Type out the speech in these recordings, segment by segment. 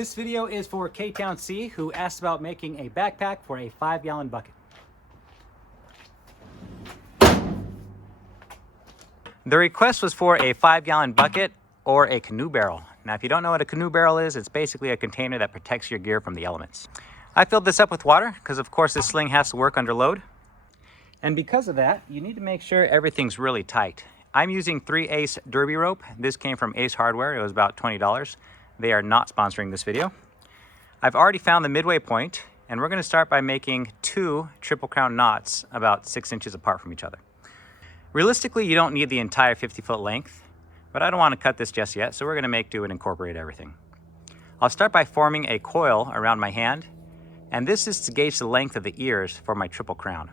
This video is for K-Town C, who asked about making a backpack for a 5-gallon bucket. The request was for a 5-gallon bucket or a canoe barrel. Now, if you don't know what a canoe barrel is, it's basically a container that protects your gear from the elements. I filled this up with water because, of course, this sling has to work under load. And because of that, you need to make sure everything's really tight. I'm using 3-Ace Derby rope. This came from Ace Hardware. It was about $20. They are not sponsoring this video. I've already found the midway point, and we're going to start by making 2 triple crown knots about 6 inches apart from each other. Realistically, you don't need the entire 50-foot length, but I don't want to cut this just yet, so we're going to make do and incorporate everything. I'll start by forming a coil around my hand, and this is to gauge the length of the ears for my triple crown.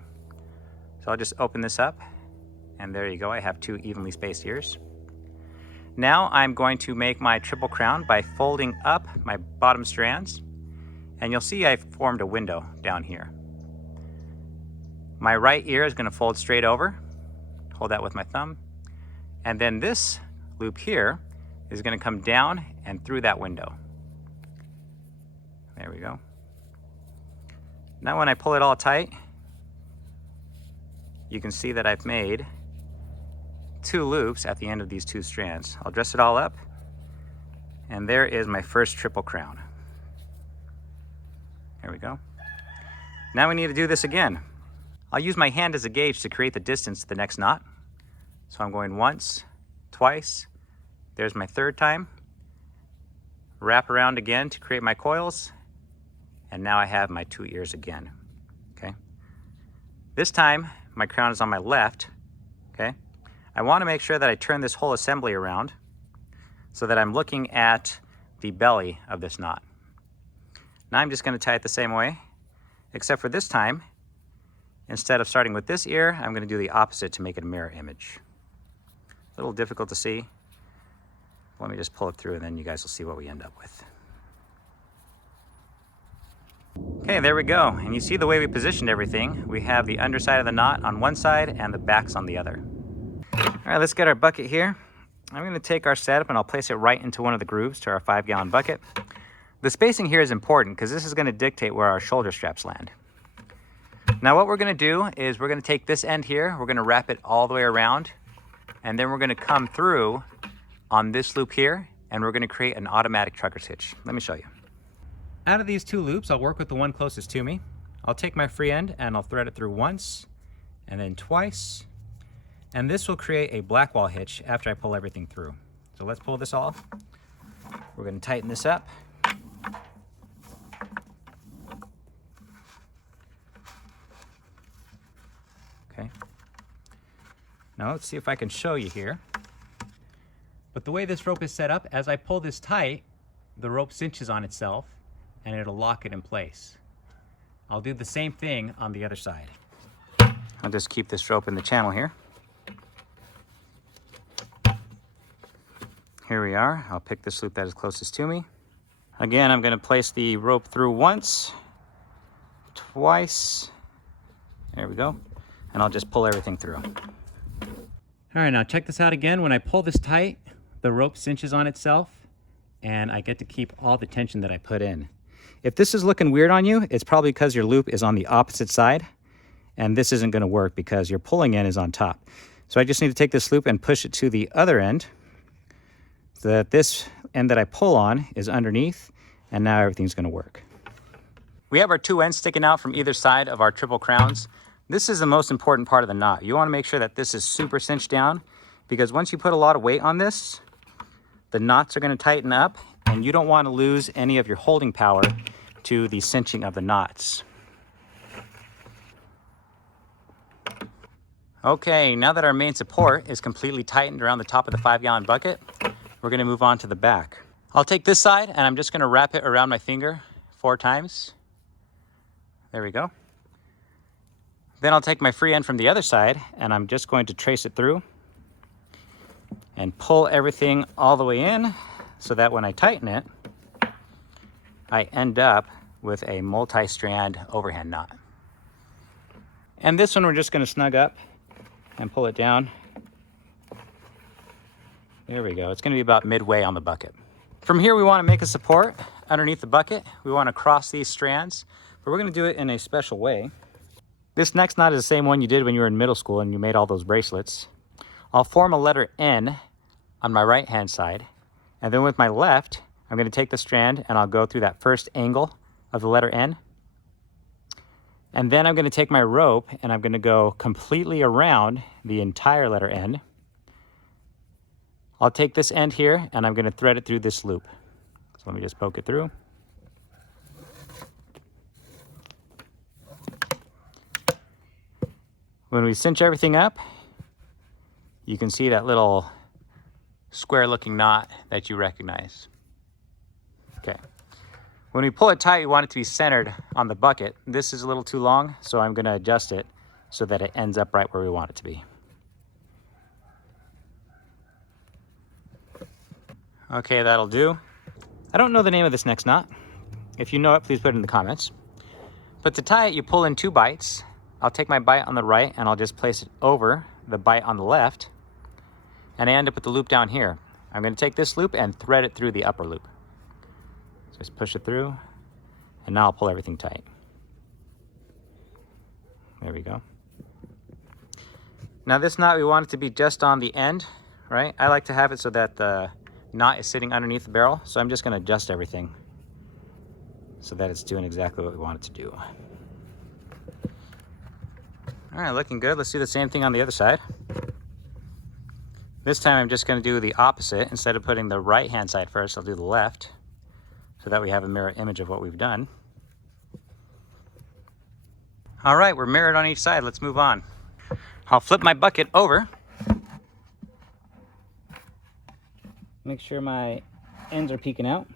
So I'll just open this up, and there you go. I have 2 evenly spaced ears. Now I'm going to make my triple crown by folding up my bottom strands, and you'll see I've formed a window down here. My right ear is going to fold straight over, hold that with my thumb, and then this loop here is going to come down and through that window. There we go. Now when I pull it all tight, you can see that I've made 2 loops at the end of these 2 strands. I'll dress it all up, and there is my first triple crown. There we go. Now we need to do this again. I'll use my hand as a gauge to create the distance to the next knot. So I'm going once, twice, there's my 3rd time, wrap around again to create my coils, and now I have my 2 ears again, okay? This time, my crown is on my left, okay? I want to make sure that I turn this whole assembly around so that I'm looking at the belly of this knot. Now I'm just going to tie it the same way, except for this time, instead of starting with this ear, I'm going to do the opposite to make it a mirror image. A little difficult to see. Let me just pull it through, and then you guys will see what we end up with. Okay, there we go. And you see the way we positioned everything. We have the underside of the knot on one side and the backs on the other. All right, let's get our bucket here. I'm going to take our setup and I'll place it right into one of the grooves to our 5-gallon bucket. The spacing here is important because this is going to dictate where our shoulder straps land. Now what we're going to do is we're going to take this end here, we're going to wrap it all the way around, and then we're going to come through on this loop here, and we're going to create an automatic trucker's hitch. Let me show you. Out of these 2 loops, I'll work with the one closest to me. I'll take my free end and I'll thread it through once and then twice, and this will create a black wall hitch after I pull everything through. So let's pull this off. We're going to tighten this up. Okay. Now let's see if I can show you here. But the way this rope is set up, as I pull this tight, the rope cinches on itself and it'll lock it in place. I'll do the same thing on the other side. I'll just keep this rope in the channel here. Here we are. I'll pick this loop that is closest to me. Again, I'm going to place the rope through once, twice. There we go. And I'll just pull everything through. All right, now check this out again. When I pull this tight, the rope cinches on itself, and I get to keep all the tension that I put in. If this is looking weird on you, it's probably because your loop is on the opposite side, and this isn't going to work because your pulling end is on top. So I just need to take this loop and push it to the other end, so that this end that I pull on is underneath, and now everything's going to work. We have our 2 ends sticking out from either side of our triple crowns. This is the most important part of the knot. You want to make sure that this is super cinched down, because once you put a lot of weight on this, the knots are going to tighten up, and you don't want to lose any of your holding power to the cinching of the knots. Okay, now that our main support is completely tightened around the top of the 5-gallon bucket, we're going to move on to the back. I'll take this side and I'm just going to wrap it around my finger 4 times. There we go. Then I'll take my free end from the other side and I'm just going to trace it through and pull everything all the way in so that when I tighten it, I end up with a multi-strand overhand knot. And this one we're just going to snug up and pull it down. There we go. It's going to be about midway on the bucket. From here, we want to make a support underneath the bucket. We want to cross these strands, but we're going to do it in a special way. This next knot is the same one you did when you were in middle school and you made all those bracelets. I'll form a letter N on my right hand side, and then with my left, I'm going to take the strand and I'll go through that first angle of the letter N. And then I'm going to take my rope and I'm going to go completely around the entire letter N. I'll take this end here and I'm going to thread it through this loop. So let me just poke it through. When we cinch everything up, you can see that little square looking knot that you recognize. Okay. When we pull it tight, we want it to be centered on the bucket. This is a little too long, so I'm going to adjust it so that it ends up right where we want it to be. Okay, that'll do. I don't know the name of this next knot. If you know it, please put it in the comments. But to tie it, you pull in 2 bites. I'll take my bite on the right and I'll just place it over the bite on the left. And I end up with the loop down here. I'm going to take this loop and thread it through the upper loop. So just push it through, and now I'll pull everything tight. There we go. Now this knot, we want it to be just on the end, right? I like to have it so that the knot is sitting underneath the barrel, so I'm just going to adjust everything so that it's doing exactly what we want it to do. All right, looking good. Let's do the same thing on the other side. This time I'm just going to do the opposite. Instead of putting the right hand side first, I'll do the left so that we have a mirror image of what we've done. All right, we're mirrored on each side. Let's move on. I'll flip my bucket over. Make sure my ends are peeking out.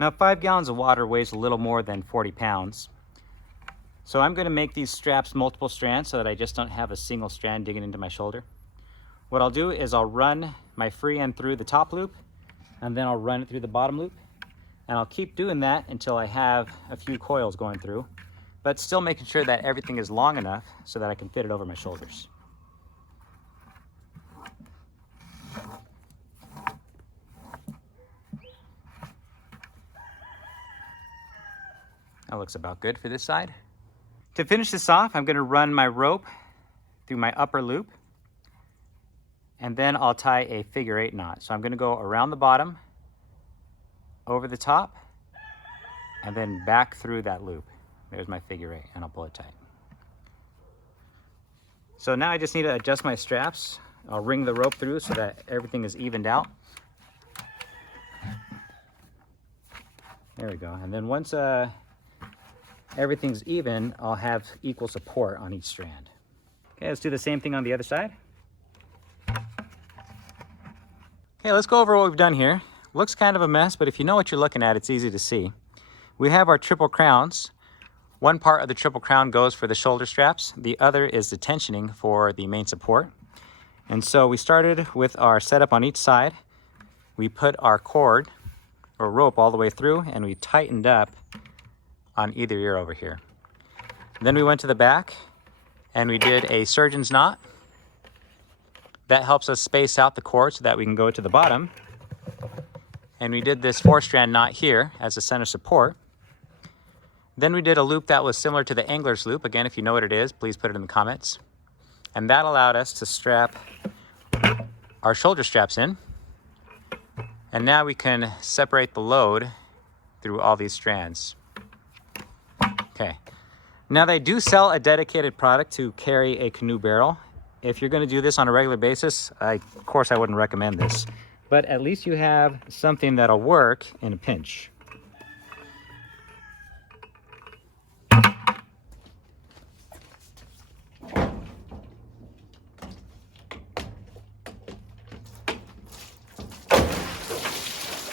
Now 5 gallons of water weighs a little more than 40 pounds. So I'm going to make these straps multiple strands so that I just don't have a single strand digging into my shoulder. What I'll do is I'll run my free end through the top loop, and then I'll run it through the bottom loop. And I'll keep doing that until I have a few coils going through, but still making sure that everything is long enough so that I can fit it over my shoulders. That looks about good for this side. To finish this off, I'm going to run my rope through my upper loop, and then I'll tie a figure 8 knot. So I'm going to go around the bottom, over the top, and then back through that loop. There's my figure 8, and I'll pull it tight. So now I just need to adjust my straps. I'll ring the rope through so that everything is evened out. There we go. And then once everything's even, I'll have equal support on each strand. Okay, let's do the same thing on the other side. Okay, let's go over what we've done here. Looks kind of a mess, but if you know what you're looking at, it's easy to see. We have our triple crowns. One part of the triple crown goes for the shoulder straps. The other is the tensioning for the main support. And so we started with our setup on each side. We put our cord or rope all the way through, and we tightened up on either ear over here. Then we went to the back and we did a surgeon's knot. That helps us space out the cord so that we can go to the bottom. And we did this 4-strand knot here as a center support. Then we did a loop that was similar to the angler's loop. Again, if you know what it is, please put it in the comments. And that allowed us to strap our shoulder straps in. And now we can separate the load through all these strands. Okay, now they do sell a dedicated product to carry a canoe barrel. If you're going to do this on a regular basis, of course I wouldn't recommend this, but at least you have something that'll work in a pinch.